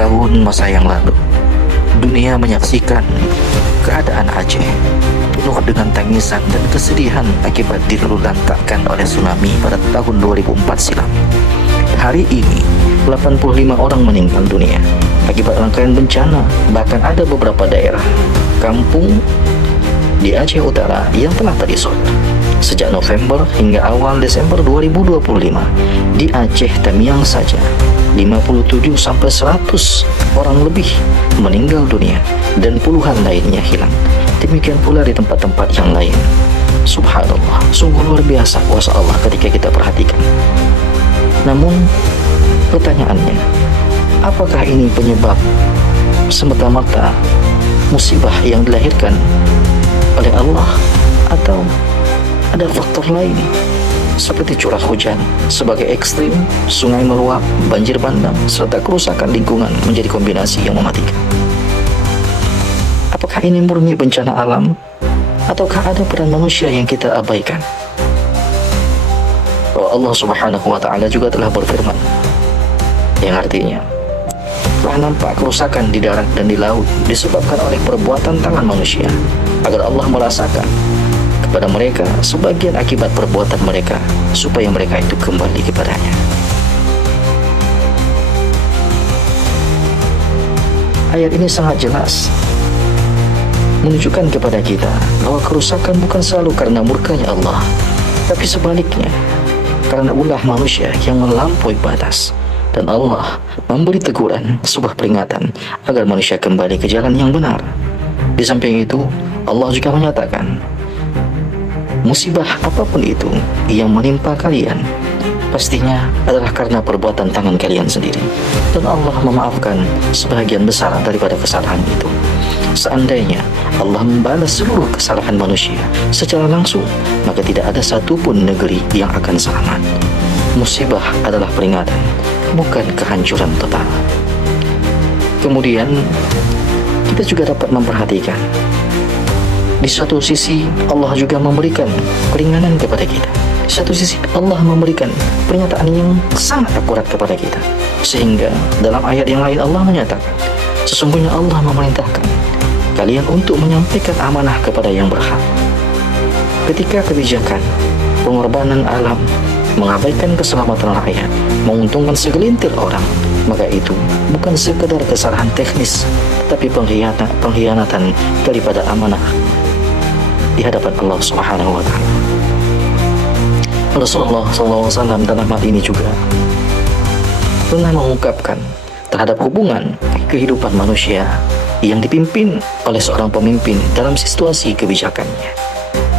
tahun masa yang lalu, dunia menyaksikan keadaan Aceh penuh dengan tangisan dan kesedihan akibat dilululantakkan oleh tsunami pada tahun 2004 silam. Hari ini, 85 orang meninggal dunia akibat rangkaian bencana. Bahkan ada beberapa daerah kampung di Aceh Utara yang telah terisolir. Sejak November hingga awal Desember 2025, di Aceh Tamiang saja 57 sampai 100 orang lebih meninggal dunia dan puluhan lainnya hilang. Demikian pula di tempat-tempat yang lain. Subhanallah, sungguh luar biasa kuasa Allah ketika kita perhatikan. Namun pertanyaannya, apakah ini penyebab semata-mata musibah yang dilahirkan oleh Allah, atau ada faktor lain seperti curah hujan sebagai ekstrim, sungai meluap, banjir bandang, serta kerusakan lingkungan menjadi kombinasi yang mematikan? Apakah ini murni bencana alam, ataukah ada peran manusia yang kita abaikan? Allah Subhanahu wa Ta'ala juga telah berfirman, yang artinya, telah nampak kerusakan di darat dan di laut disebabkan oleh perbuatan tangan manusia, agar Allah merasakan kepada mereka sebagian akibat perbuatan mereka, supaya mereka itu kembali kepadanya. Ayat ini sangat jelas menunjukkan kepada kita bahwa kerusakan bukan selalu karena murkanya Allah, tapi sebaliknya karena ulah manusia yang melampaui batas. Dan Allah memberi teguran, sebuah peringatan agar manusia kembali ke jalan yang benar. Di samping itu, Allah juga menyatakan, musibah apapun itu yang menimpa kalian, pastinya adalah karena perbuatan tangan kalian sendiri. Dan Allah memaafkan sebagian besar daripada kesalahan itu. Seandainya Allah membalas seluruh kesalahan manusia secara langsung, maka tidak ada satupun negeri yang akan selamat. Musibah adalah peringatan, bukan kehancuran total. Kemudian kita juga dapat memperhatikan, di satu sisi Allah juga memberikan keringanan kepada kita. Di satu sisi Allah memberikan pernyataan yang sangat akurat kepada kita. Sehingga dalam ayat yang lain Allah menyatakan, sesungguhnya Allah memerintahkan kalian untuk menyampaikan amanah kepada yang berhak. Ketika kebijakan pengorbanan alam mengabaikan keselamatan rakyat menguntungkan segelintir orang, maka itu bukan sekedar kesalahan teknis, tetapi pengkhianatan daripada amanah di hadapan Allah Subhanahu wa Ta'ala. Rasulullah SAW dalam hal ini juga pernah mengungkapkan terhadap hubungan kehidupan manusia yang dipimpin oleh seorang pemimpin dalam situasi kebijakannya,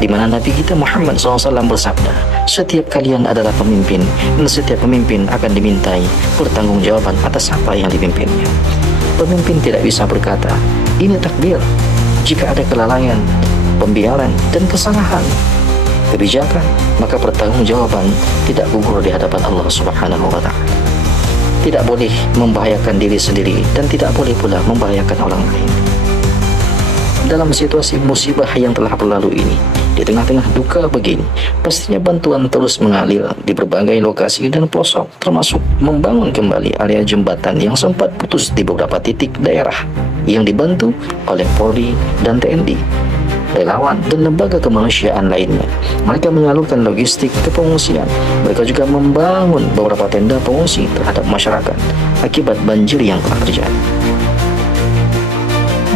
di mana Nabi kita Muhammad SAW bersabda, setiap kalian adalah pemimpin, dan setiap pemimpin akan dimintai pertanggungjawaban atas apa yang dipimpinnya. Pemimpin tidak bisa berkata, ini takdir, jika ada kelalaian, pembiaran, dan kesalahan kebijakan, maka pertanggungjawaban tidak gugur di hadapan Allah Subhanahu wa Ta'ala. Tidak boleh membahayakan diri sendiri dan tidak boleh pula membahayakan orang lain. Dalam situasi musibah yang telah berlalu ini, di tengah-tengah duka begini, pastinya bantuan terus mengalir di berbagai lokasi dan pelosok, termasuk membangun kembali area jembatan yang sempat putus di beberapa titik daerah yang dibantu oleh Polri dan TNI, relawan, dan lembaga kemanusiaan lainnya. Mereka menyalurkan logistik ke pengungsian. Mereka juga membangun beberapa tenda pengungsi terhadap masyarakat akibat banjir yang telah terjadi.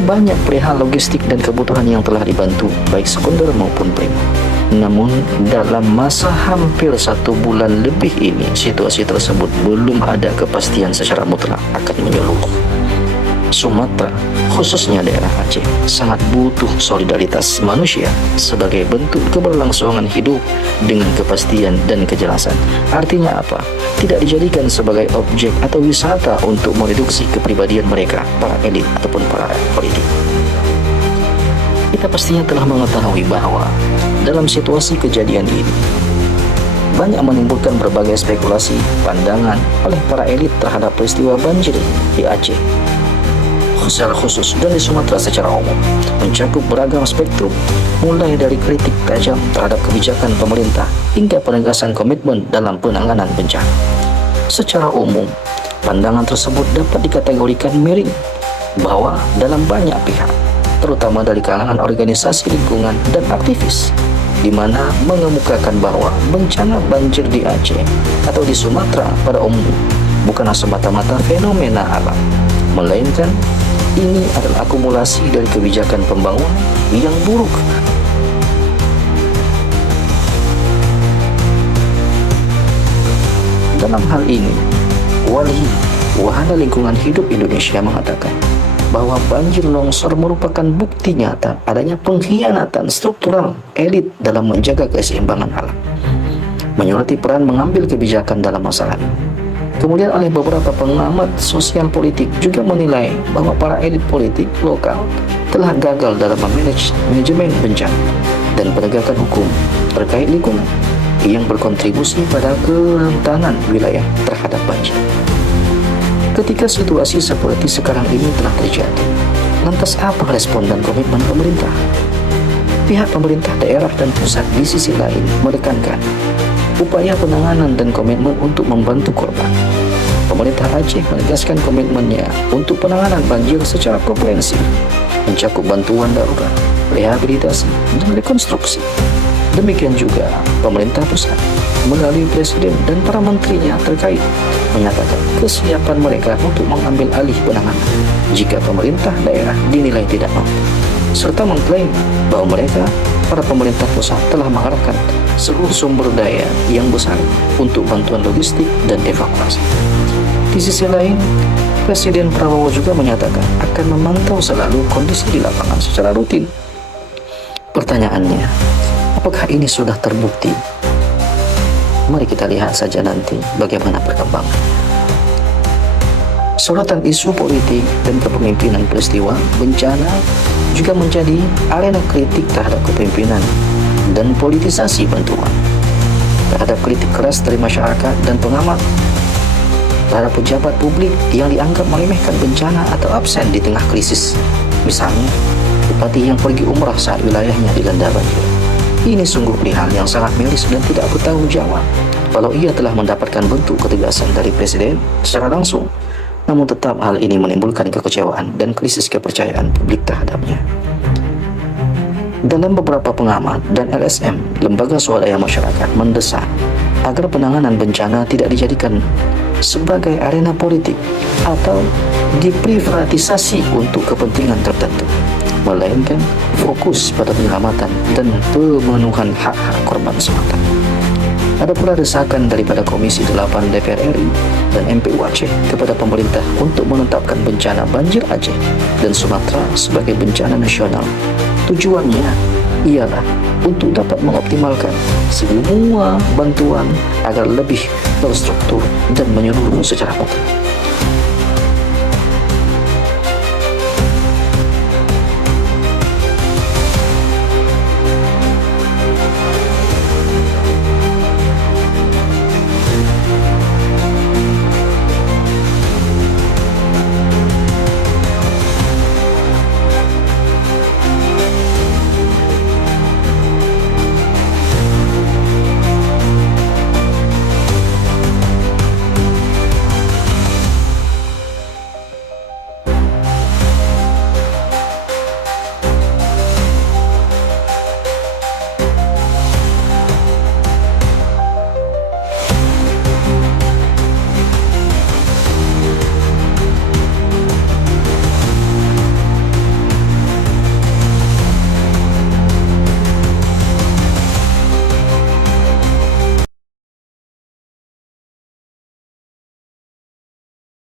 Banyak perihal logistik dan kebutuhan yang telah dibantu, baik sekunder maupun primer. Namun dalam masa hampir 1 bulan lebih ini, situasi tersebut belum ada kepastian secara mutlak akan menyeluruh. Sumatera, khususnya daerah Aceh, sangat butuh solidaritas manusia sebagai bentuk keberlangsungan hidup dengan kepastian dan kejelasan. Artinya apa? Tidak dijadikan sebagai objek atau wisata untuk mereduksi kepribadian mereka, para elit ataupun para politik. Kita pastinya telah mengetahui bahwa dalam situasi kejadian ini banyak menimbulkan berbagai spekulasi, pandangan oleh para elit terhadap peristiwa banjir di Aceh secara khusus dan di Sumatera secara umum, mencakup beragam spektrum, mulai dari kritik tajam terhadap kebijakan pemerintah hingga penegasan komitmen dalam penanganan bencana. Secara umum, Pandangan tersebut dapat dikategorikan miring bahwa dalam banyak pihak, terutama dari kalangan organisasi lingkungan dan aktivis, di mana mengemukakan bahwa bencana banjir di Aceh atau di Sumatera pada umumnya bukanlah semata-mata fenomena alam, melainkan ini adalah akumulasi dari kebijakan pembangunan yang buruk. Dalam hal ini, Wahana Lingkungan Hidup Indonesia mengatakan bahwa banjir longsor merupakan bukti nyata adanya pengkhianatan struktural elit dalam menjaga keseimbangan alam, menyoroti peran mengambil kebijakan dalam masalah ini. Kemudian oleh beberapa pengamat sosial politik juga menilai bahwa para elit politik lokal telah gagal dalam manajemen bencana dan penegakan hukum terkait lingkungan yang berkontribusi pada kerentanan wilayah terhadap banjir. Ketika situasi seperti sekarang ini telah terjadi, lantas apa respon dan komitmen pemerintah? Pihak pemerintah daerah dan pusat di sisi lain menekankan upaya penanganan dan komitmen untuk membantu korban. Pemerintah Aceh menegaskan komitmennya untuk penanganan banjir secara komprehensif, mencakup bantuan darurat, rehabilitasi, dan rekonstruksi. Demikian juga pemerintah pusat melalui presiden dan para menterinya terkait menyatakan kesiapan mereka untuk mengambil alih penanganan jika pemerintah daerah dinilai tidak mampu, serta mengklaim bahwa mereka, para pemerintah pusat, telah mengarahkan seluruh sumber daya yang besar untuk bantuan logistik dan evakuasi. Di sisi lain, Presiden Prabowo juga menyatakan akan memantau selalu kondisi di lapangan secara rutin. Pertanyaannya, apakah ini sudah terbukti? Mari kita lihat saja nanti bagaimana perkembangan. Sorotan isu politik dan kepemimpinan peristiwa bencana juga menjadi arena kritik terhadap kepemimpinan dan politisasi bantuan, terhadap kritik keras dari masyarakat dan pengamat, terhadap pejabat publik yang dianggap meremehkan bencana atau absen di tengah krisis. Misalnya, bupati yang pergi umrah saat wilayahnya dilanda banjir. Ini sungguh hal yang sangat miris dan tidak bertanggung jawab walau ia telah mendapatkan bentuk ketegasan dari Presiden secara langsung. Namun tetap hal ini menimbulkan kekecewaan dan krisis kepercayaan publik terhadapnya. Dalam beberapa pengamat dan LSM, lembaga swadaya masyarakat, mendesak agar penanganan bencana tidak dijadikan sebagai arena politik atau diprivatisasi untuk kepentingan tertentu, melainkan fokus pada penyelamatan dan pemenuhan hak-hak korban semata. Ada pula desakan daripada Komisi 8 DPR RI dan MPU Aceh kepada pemerintah untuk menetapkan bencana banjir Aceh dan Sumatera sebagai bencana nasional. Tujuannya ialah untuk dapat mengoptimalkan semua bantuan agar lebih terstruktur dan menyeluruh secara mutlak.